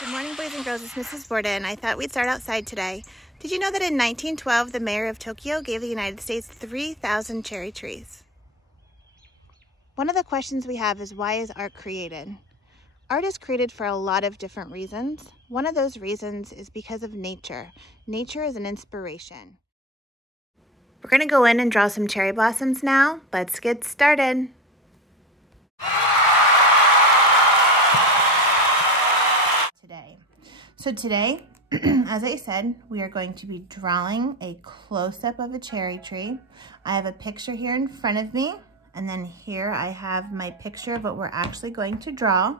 Good morning, boys and girls. It's Mrs. Borden. I thought we'd start outside today. Did you know that in 1912, the mayor of Tokyo gave the United States 3,000 cherry trees? One of the questions we have is, why is art created? Art is created for a lot of different reasons. One of those reasons is because of nature. Nature is an inspiration. We're going to go in and draw some cherry blossoms now. Let's get started. Today, as I said, we are going to be drawing a close-up of a cherry tree. I have a picture here in front of me, and then here I have my picture of what we're actually going to draw.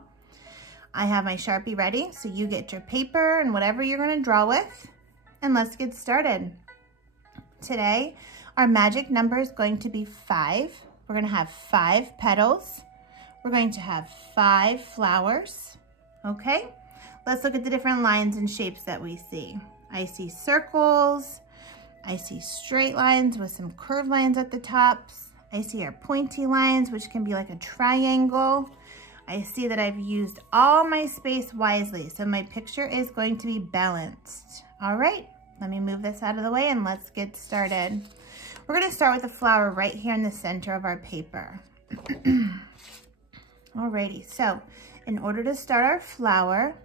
I have my Sharpie ready, so you get your paper and whatever you're going to draw with, and let's get started. Today, our magic number is going to be 5. We're going to have 5 petals. We're going to have 5 flowers, okay? Let's look at the different lines and shapes that we see. I see circles. I see straight lines with some curved lines at the tops. I see our pointy lines, which can be like a triangle. I see that I've used all my space wisely, so my picture is going to be balanced. All right, let me move this out of the way and let's get started. We're going to start with a flower right here in the center of our paper. Alrighty, so in order to start our flower,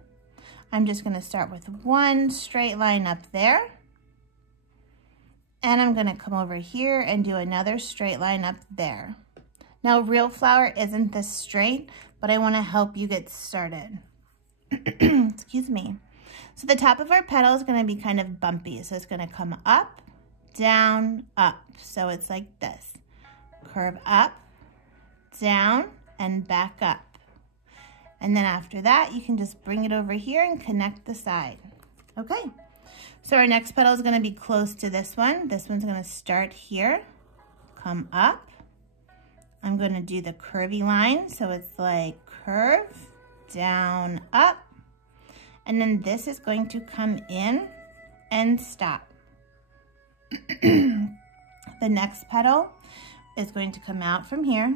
I'm just going to start with one straight line up there. And I'm going to come over here and do another straight line up there. Now, real flower isn't this straight, but I want to help you get started. Excuse me. So the top of our petal is going to be kind of bumpy. So it's going to come up, down, up. So it's like this. Curve up, down, and back up. And then after that, you can just bring it over here and connect the side. Okay, so our next petal is gonna be close to this one. This one's gonna start here, come up. I'm gonna do the curvy line, so it's like curve, down, up. And then this is going to come in and stop. The next petal is going to come out from here,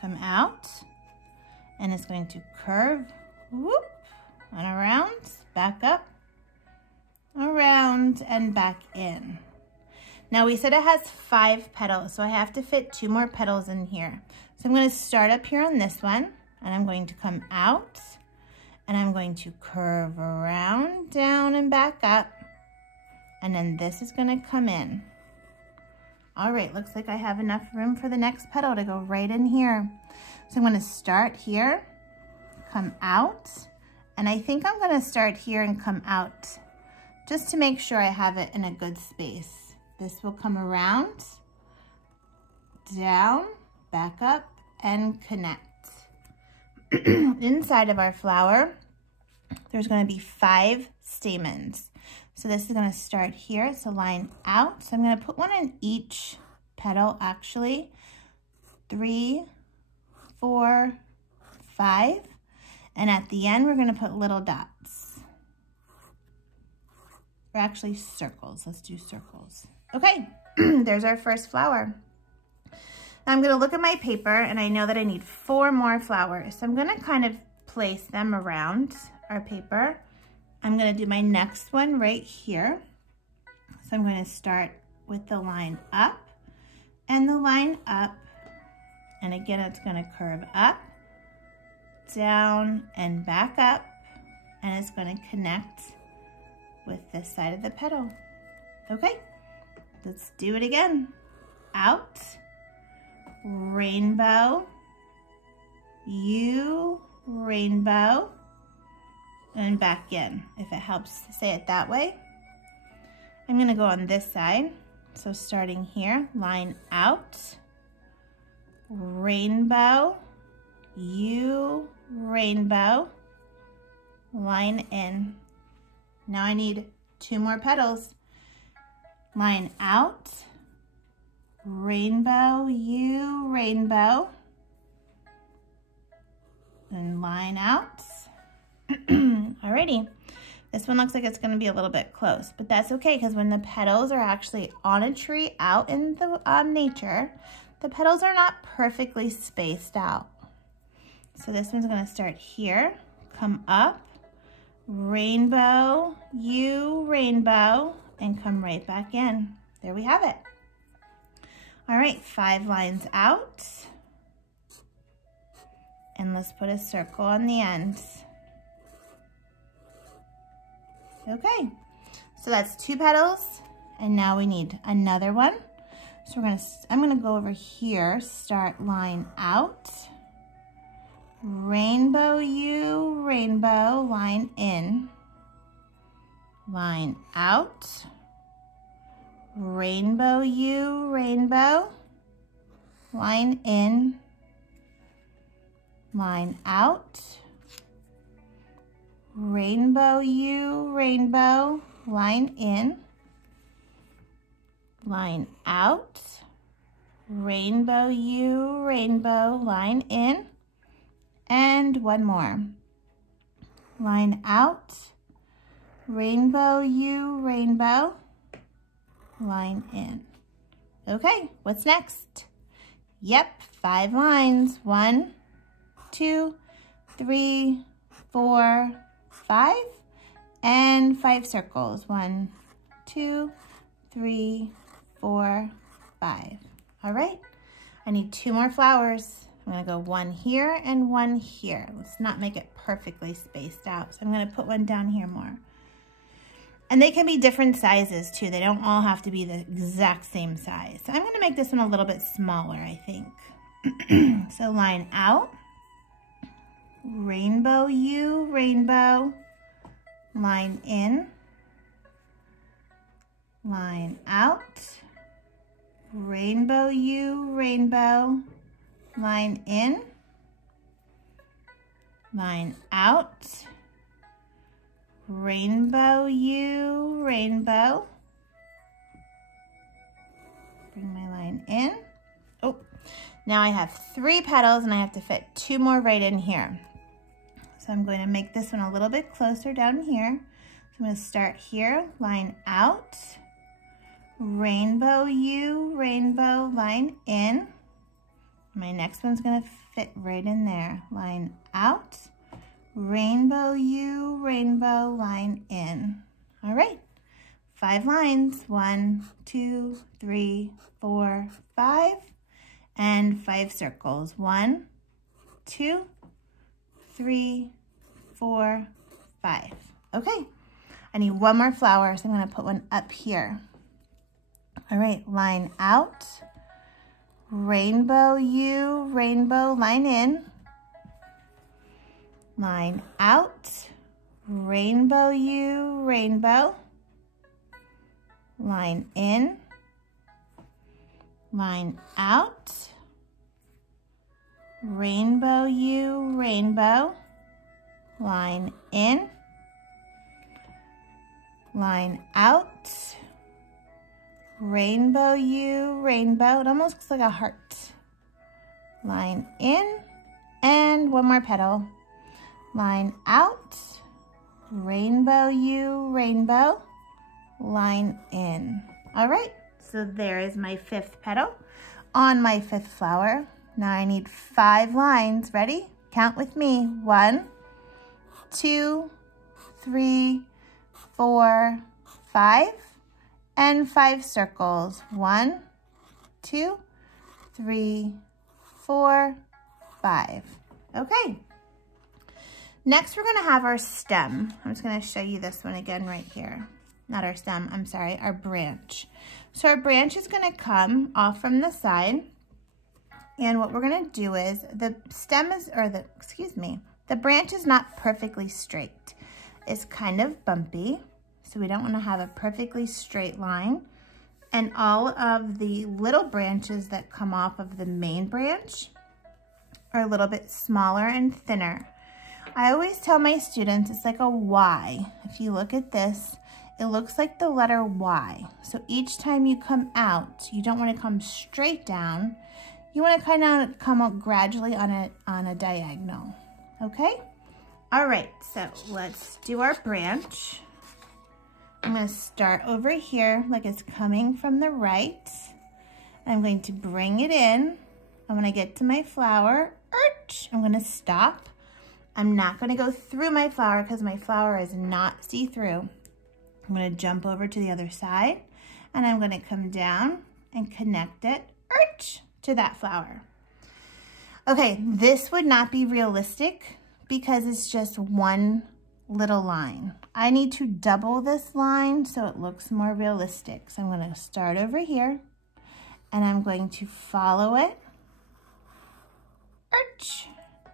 come out, and it's going to curve, whoop, and around, back up, around, and back in. Now we said it has 5 petals, so I have to fit 2 more petals in here. So I'm going to start up here on this one, and I'm going to come out, and I'm going to curve around, down, and back up, and then this is going to come in. All right, looks like I have enough room for the next petal to go right in here. So I'm going to start here, come out, and I think I'm going to start here and come out just to make sure I have it in a good space. This will come around, down, back up, and connect. Inside of our flower, there's going to be 5 stamens. So this is going to start here. It's a line out. So I'm going to put one in each petal, actually. 3, 4, 5, and at the end we're going to put little dots, or actually circles. Let's do circles. Okay, there's our first flower. Now I'm going to look at my paper, and I know that I need 4 more flowers, so I'm going to kind of place them around our paper. I'm going to do my next one right here. So I'm going to start with the line up and the line up. And again, it's going to curve up, down, and back up. And it's going to connect with this side of the petal. Okay, let's do it again. Out, rainbow, U, rainbow, and back in, if it helps to say it that way. I'm going to go on this side. So starting here, line out, rainbow, U, rainbow, line in. Now I need 2 more petals. Line out, rainbow, U, rainbow, and line out. Alrighty, this one looks like it's going to be a little bit close, but that's okay, because when the petals are actually on a tree out in the nature, the petals are not perfectly spaced out. So this one's going to start here, come up, rainbow, U, rainbow, and come right back in. There we have it. All right, 5 lines out. And let's put a circle on the ends. Okay, so that's 2 petals, and now we need another one. So I'm gonna go over here, start line out, rainbow U, rainbow, line in, line out, rainbow U, rainbow, line in, line out, rainbow U, rainbow, line in, line out, rainbow U, rainbow, line in, and one more. Line out, rainbow U, rainbow, line in. Okay, what's next? Yep, 5 lines. 1, 2, 3, 4, 5, and 5 circles. 1, 2, 3, 4, 5. All right, I need 2 more flowers. I'm gonna go 1 here and 1 here. Let's not make it perfectly spaced out. So I'm gonna put 1 down here more. And they can be different sizes too. They don't all have to be the exact same size. So I'm gonna make this one a little bit smaller, I think. So line out, rainbow U, rainbow, line in, line out, rainbow U, rainbow, line in, line out, rainbow U, rainbow, bring my line in. Oh, now I have 3 petals and I have to fit 2 more right in here. So I'm going to make this one a little bit closer down here. So I'm going to start here, line out, rainbow U, rainbow, line in. My next one's going to fit right in there. Line out, rainbow U, rainbow, line in. All right, 5 lines. 1, 2, 3, 4, 5, and 5 circles. 1, 2, 3, 4, 5. Okay, I need 1 more flower, so I'm going to put 1 up here. All right, line out, rainbow U, rainbow, line in, line out, rainbow U, rainbow, line in, line out, rainbow U, rainbow, line in, line out, rainbow U, rainbow. It almost looks like a heart. Line in, and 1 more petal. Line out, rainbow U, rainbow, line in. All right, so there is my 5th petal on my 5th flower. Now I need 5 lines. Ready? Count with me. 1, 2, 3, 4, 5, and 5 circles. 1, 2, 3, 4, 5. Okay. Next, we're going to have our stem. I'm just going to show you this one again right here. Not our stem, I'm sorry, our branch. So our branch is going to come off from the side. And what we're going to do is the stem is, the branch is not perfectly straight. It's kind of bumpy. So we don't want to have a perfectly straight line. And all of the little branches that come off of the main branch are a little bit smaller and thinner. I always tell my students it's like a Y. If you look at this, it looks like the letter Y. So each time you come out, you don't want to come straight down. You want to kind of come out gradually on a diagonal. Okay? All right, so let's do our branch. I'm going to start over here like it's coming from the right. I'm going to bring it in. And when I get to my flower, I'm going to stop. I'm not going to go through my flower because my flower is not see-through. I'm going to jump over to the other side, and I'm going to come down and connect it to that flower. Okay, this would not be realistic because it's just one little line. I need to double this line so it looks more realistic. So I'm going to start over here, and I'm going to follow it,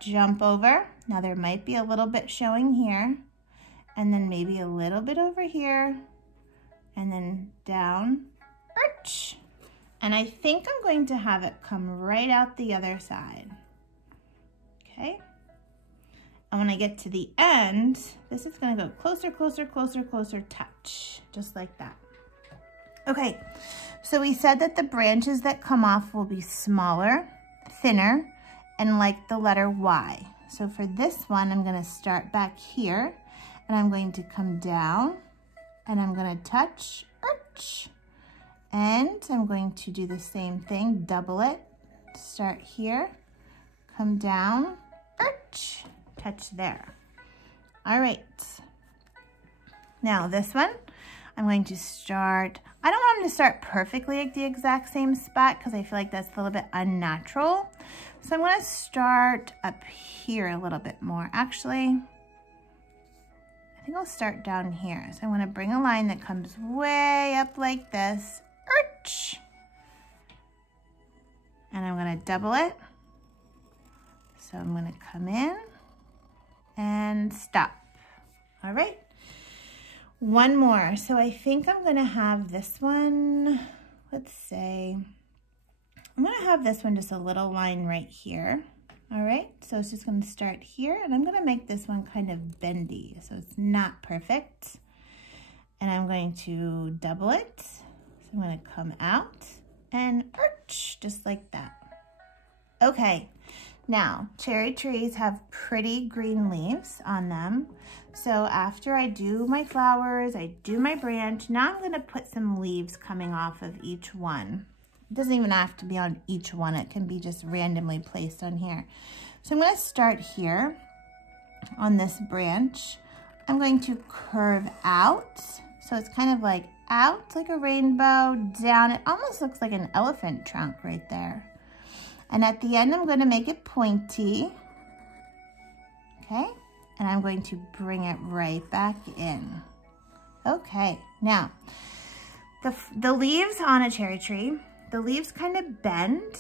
jump over. Now there might be a little bit showing here, and then maybe a little bit over here, and then down, and I think I'm going to have it come right out the other side. Okay, and when I get to the end, this is going to go closer, closer, closer, closer, touch, just like that. Okay, so we said that the branches that come off will be smaller, thinner, and like the letter Y. So for this one, I'm going to start back here, and I'm going to come down, and I'm going to touch, and I'm going to do the same thing, double it, start here, come down, touch there. All right. Now this one, I'm going to start, I don't want them to start perfectly at the exact same spot because I feel like that's a little bit unnatural. So I'm going to start up here a little bit more. Actually, I think I'll start down here. So I'm going to bring a line that comes way up like this. And I'm going to double it. So I'm going to come in and stop. All right. One more. So I think I'm going to have this one, let's say, I'm going to have this one just a little line right here. All right. So it's just going to start here, and I'm going to make this one kind of bendy. So it's not perfect. And I'm going to double it. So I'm going to come out and just like that. Okay. Now, cherry trees have pretty green leaves on them. So after I do my flowers, I do my branch, now I'm going to put some leaves coming off of each one. It doesn't even have to be on each one. It can be just randomly placed on here. So I'm going to start here on this branch. I'm going to curve out. So it's kind of like out like a rainbow, down. It almost looks like an elephant trunk right there. And at the end, I'm going to make it pointy, okay? And I'm going to bring it right back in. Okay, now, the leaves on a cherry tree, the leaves kind of bend.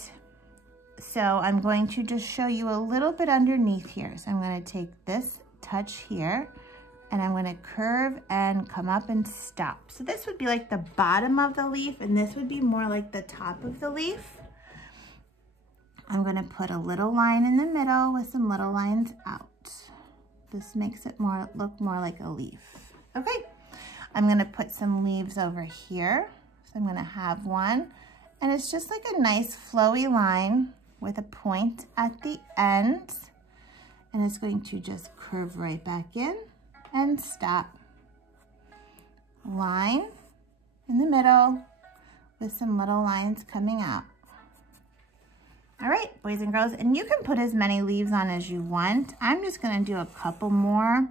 So I'm going to just show you a little bit underneath here. So I'm going to take this touch here, and I'm going to curve and come up and stop. So this would be like the bottom of the leaf, and this would be more like the top of the leaf. I'm going to put a little line in the middle with some little lines out. This makes it look more like a leaf. Okay, I'm going to put some leaves over here. So I'm going to have one, and it's just like a nice flowy line with a point at the end, and it's going to just curve right back in and stop. Line in the middle with some little lines coming out. All right, boys and girls, and you can put as many leaves on as you want. I'm just gonna do a couple more,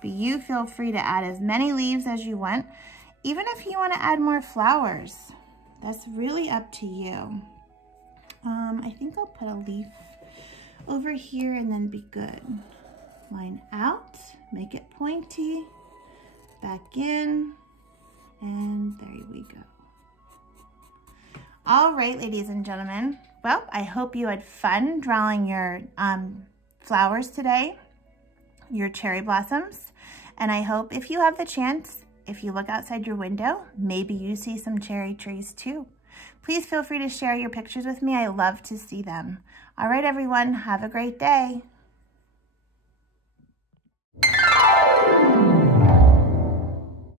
but you feel free to add as many leaves as you want. Even if you wanna add more flowers, that's really up to you. I think I'll put a leaf over here and then be good. Line out, make it pointy, back in, and there we go. All right, ladies and gentlemen. Well, I hope you had fun drawing your flowers today, your cherry blossoms. And I hope if you have the chance, if you look outside your window, maybe you see some cherry trees too. Please feel free to share your pictures with me. I love to see them. All right, everyone, have a great day.